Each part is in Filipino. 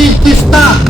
need to stop!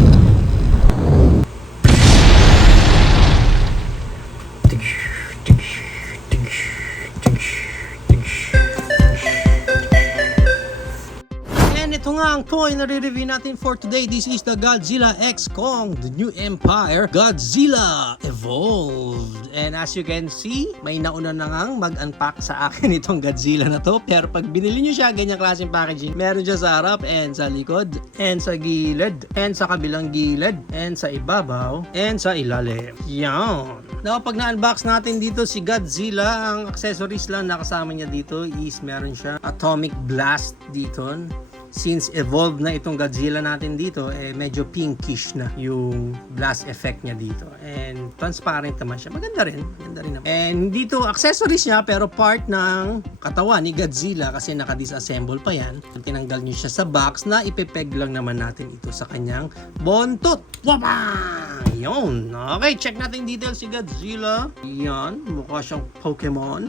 And ito nga ang toy na re-review natin for today. This is the Godzilla X Kong, the New Empire Godzilla Evolved. And as you can see, may nauna na ngang mag-unpack sa akin itong Godzilla na to. Pero pag binili nyo siya, ganyang klaseng packaging, meron siya sa harap and sa likod and sa gilid and sa kabilang gilid and sa ibabaw and sa ilalim. Yan. Now, pag na-unbox natin dito si Godzilla, ang accessories lang na kasama niya dito is meron siya Atomic Blast dito. Since evolved na itong Godzilla natin dito, medyo pinkish na yung blast effect niya dito. And transparent naman siya. Maganda rin naman. And dito, accessories niya, pero part ng katawan ni Godzilla kasi naka-disassemble pa yan. Tinanggal niyo siya sa box na ipepeg lang naman natin ito sa kanyang bontot. Wabang! Yun. Okay, check natin details si Godzilla. Yan, mukha siyang Pokemon.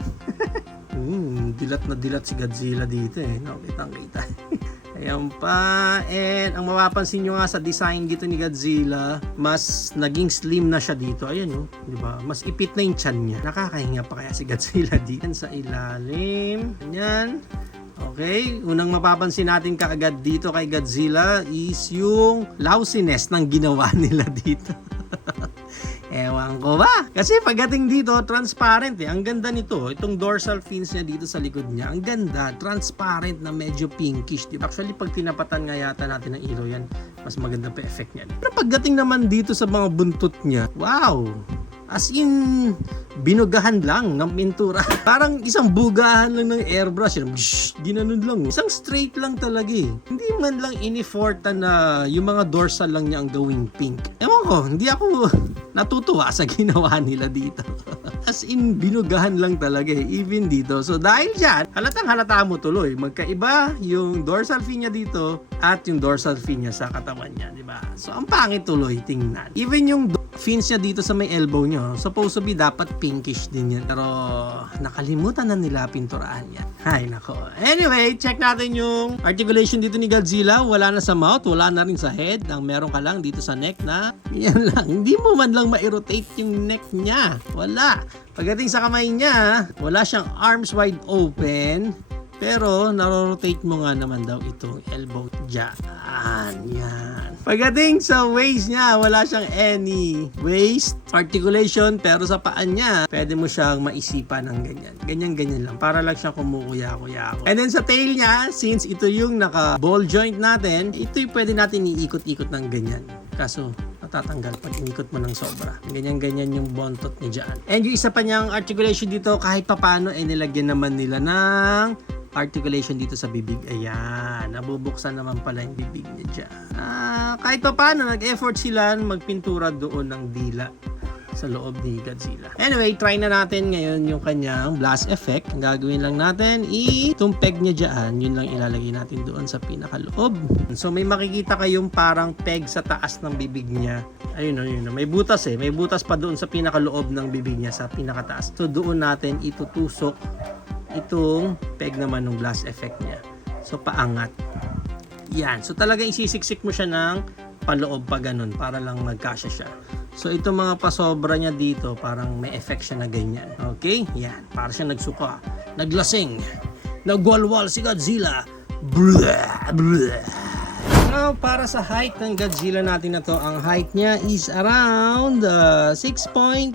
Dilat na dilat si Godzilla dito eh. No, kitang-kita. Ayan pa. And ang mapapansin nyo nga sa design dito ni Godzilla, mas naging slim na siya dito. Ayan diba? Mas ipit na yung chan niya. Nakakahinga pa kaya si Godzilla dito. Sa ilalim. Ayan. Okay, unang mapapansin natin kaagad dito kay Godzilla is yung lousiness ng ginawa nila dito. Ewan ko ba? Kasi pagdating dito, transparent eh. Ang ganda nito. Itong dorsal fins niya dito sa likod niya. Ang ganda. Transparent na medyo pinkish. Diba? Actually, pag tinapatan nga yata natin ng ilaw yan, mas maganda pa effect niya. Pero pagdating naman dito sa mga buntot niya, wow! As in, binugahan lang ng pintura. Parang isang bugahan lang ng airbrush. Ginanon lang. Isang straight lang talaga eh. Hindi man lang inifortan na yung mga dorsal lang niya ang gawing pink. Ewan ko, hindi ako natutuwa sa ginawa nila dito. As in, binugahan lang talaga eh. Even dito. So dahil dyan, halatang halata mo tuloy. Magkaiba yung dorsal fin niya dito at yung dorsal fin niya sa katawan niya. Diba? So ang pangit tuloy tingnan. Even yung fins niya dito sa may elbow niya, supposed to be dapat pinkish din yan. Pero nakalimutan na nila pinturahan yan. Hay nako. Anyway, check natin yung articulation dito ni Godzilla. Wala na sa mouth, wala na rin sa head. Ang meron ka lang dito sa neck na yan lang. Hindi mo man lang ma-rotate yung neck niya. Wala. Pagdating sa kamay niya, wala siyang arms wide open. Pero naro-rotate mo nga naman daw itong elbow dyan. Yan. Pagdating sa waist niya, wala siyang any waist articulation. Pero sa paan niya, pwede mo siyang maisipan ng ganyan. Ganyan-ganyan lang. Para lang siyang kumukuya-kuya. And then sa tail niya, since ito yung naka-ball joint natin, ito'y pwede natin iikot-ikot ng ganyan. Kaso, natatanggal pag inikot mo ng sobra. Ganyan-ganyan yung bontot ni dyan. And yung isa pa niyang articulation dito, kahit papano, nilagyan naman nila ng articulation dito sa bibig. Ayan, nabubuksan naman pala yung bibig niya dyan. Kahit pa paano, nag-effort sila magpintura doon ng dila sa loob ni Godzilla. Anyway, try na natin ngayon yung kanyang blast effect. Ang gagawin lang natin, itong peg niya dyan, yun lang ilalagay natin doon sa pinakaloob. So may makikita kayong parang peg sa taas ng bibig niya. Ayun. May butas eh. May butas pa doon sa pinakaloob ng bibig niya, sa pinakataas. So doon natin itutusok itong peg naman ng blast effect niya. So paangat. Yan. So talagang isisiksik mo siya ng paloob pa ganun para lang magkasya siya. So itong mga pasobra niya dito, parang may effect siya na ganyan. Okay? Yan. Para siya nagsuka. Naglasing. Nagwalwal si Godzilla. Blah, blah. Now, para sa height ng Godzilla natin na to, ang height niya is around 6.5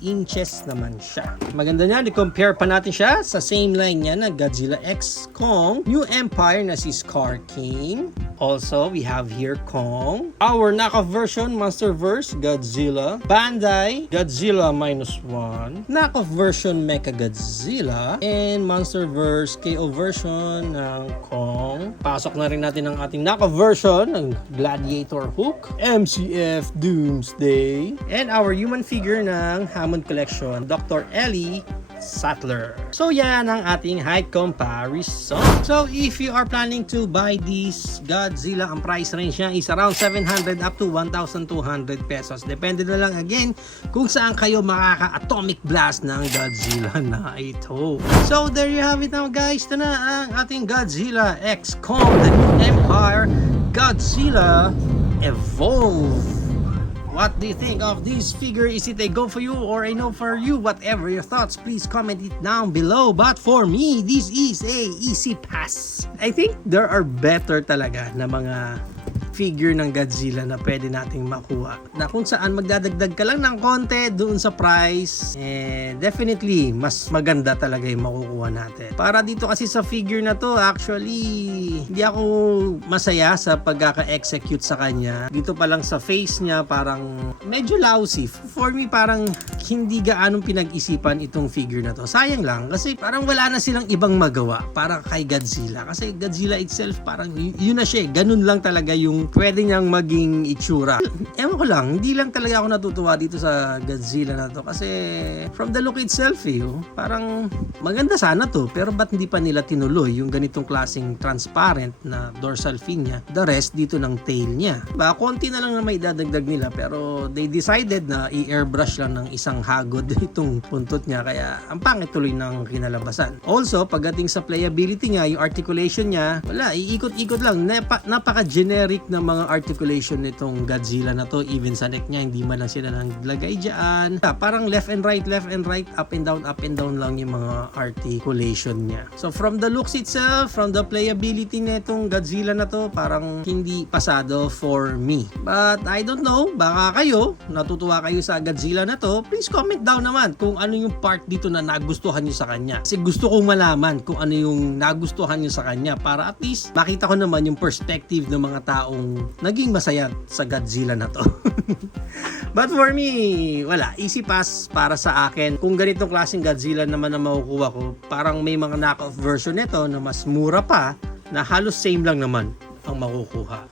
inches naman siya. Maganda niya, i-compare pa natin siya sa same line niya na Godzilla X Kong, New Empire na si Scar King. Also, we have here Kong. Our knockoff version, Monsterverse, Godzilla. Bandai, Godzilla -1. Knockoff version, Mecha Godzilla. And Monsterverse KO version ng Kong. Pasok na rin natin ang ating knockoff version ng Gladiator Hook, MCF Doomsday. And our human figure ng Hammond Collection, Dr. Ellie Sattler. So yan ang ating height comparison. So if you are planning to buy this Godzilla, ang price range niya is around 700 up to 1,200 pesos. Depende na lang again kung saan kayo makaka-atomic blast ng Godzilla na ito. So there you have it now guys. Ito na ang ating Godzilla X Kong, the New Empire Godzilla Evolve. What do you think of this figure? Is it a go for you or a no for you? Whatever your thoughts, please comment it down below. But for me, this is a easy pass. I think there are better talaga na mga figure ng Godzilla na pwede nating makuha, na kung saan magdadagdag ka lang ng konti doon sa price, definitely mas maganda talaga yung makukuha natin. Para dito kasi sa figure na to, actually hindi ako masaya sa pagkaka-execute sa kanya. Dito pa lang sa face niya parang medyo lousy. For me parang hindi gaanong pinag-isipan itong figure na to. Sayang lang kasi parang wala na silang ibang magawa para kay Godzilla, kasi Godzilla itself parang yun na siya, ganun lang talaga yung pwede niyang maging itsura. Ewan ko lang, hindi lang talaga ako natutuwa dito sa Godzilla na to kasi from the look itself parang maganda sana to, pero ba't hindi pa nila tinuloy yung ganitong klaseng transparent na dorsal fin niya, the rest dito ng tail niya. Konti na lang na may dadagdag nila, pero they decided na i-airbrush lang ng isang hagod itong puntot niya, kaya ang pangit tuloy ng kinalabasan. Also, pagdating sa playability niya, yung articulation niya, wala, iikot-ikot lang. Napaka-generic ng mga articulation nitong Godzilla na to. Even sa neck niya, hindi man lang sila naglagay dyan. Parang left and right, up and down lang yung mga articulation niya. So from the looks itself, from the playability nitong Godzilla na to, parang hindi pasado for me. But I don't know, baka kayo, natutuwa kayo sa Godzilla na to, please comment down naman kung ano yung part dito na nagustuhan nyo sa kanya. Kasi gusto kong malaman kung ano yung nagustuhan nyo sa kanya para at least makita ko naman yung perspective ng mga taong naging masaya sa Godzilla na to. But for me, wala, easy pass para sa akin. Kung ganitong klaseng Godzilla naman na makukuha ko, parang may mga knockoff version nito na mas mura pa, na halos same lang naman ang makukuha.